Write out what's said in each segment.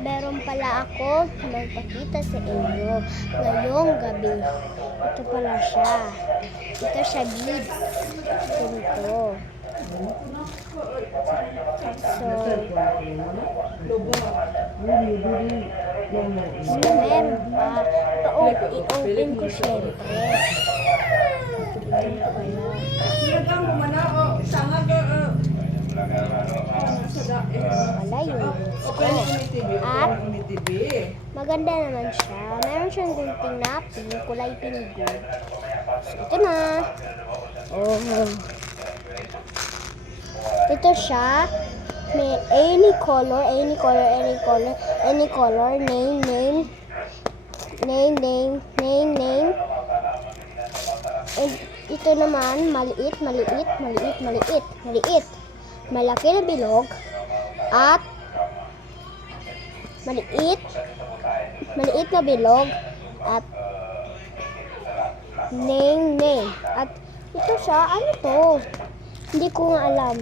meron pala ako magpakita sa inyo ngayong gabi. Ito pala siya. Ito siya beads. Ganito. So, meron pa. I-open ko syempre. Wala yun. At maganda naman siya. Meron siyang gunting na pink, kulay pink good. So, ito na. Oh. Ito siya. May any color, name. And ito naman, maliit. Malaki na bilog. At maliit na bilog. At name. At ito siya, ano to? Hindi ko nga alam.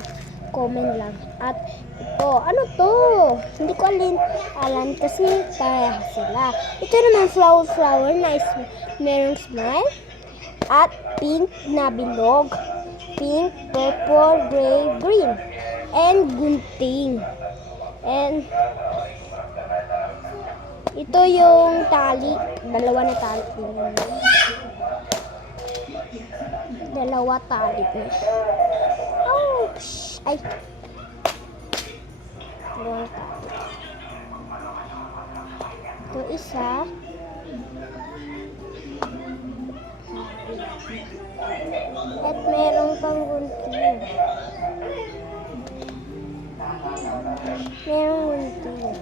Comment lang. At ito, ano to? Hindi ko alam kasi pareha sila. Ito naman flower na merong smile. At pink na bilog. Pink, purple, gray, green. And gunting. And ito yung tali. Dalawa na tali. Dalawa tali. Ouch! Ay. Dalawa tali. Ito isa. At merong pang gunting. Merong gunting.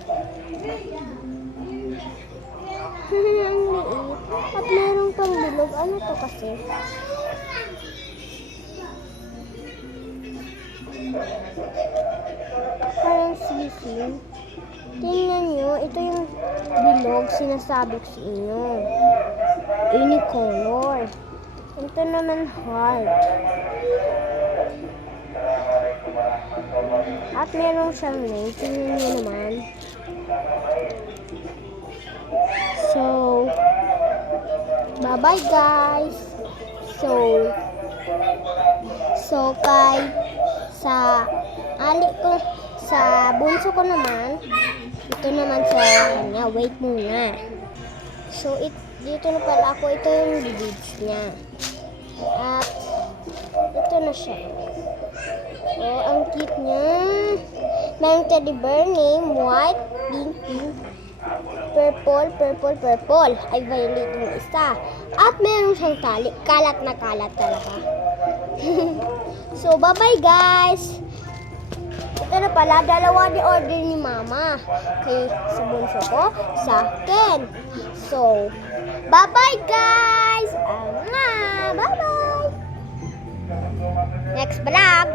Ang liit. At merong pang bilog. Ano to kasi? Parang sisig. Tingnan nyo. Ito yung bilog. Sinasabi ko sa inyo. Any color. Ito naman heart. At meron siyang name. Tingnan nyo naman. So, bye-bye guys. So kay sa bunso ko naman, ito naman sa kanya. Wait muna. So, dito na pala ako. Ito yung beads niya. At ito na siya. Oh, ang cute niya. May teddy bear name, white, pink, purple. Ay, violet yung isa. At meron siyang tali. Kalat na kalat talaga. So, bye-bye guys. Ito na pala, dalawa ni order ni mama. Kay sa bunso ko, sa akin. So, bye-bye guys. Bye-bye. Next vlog.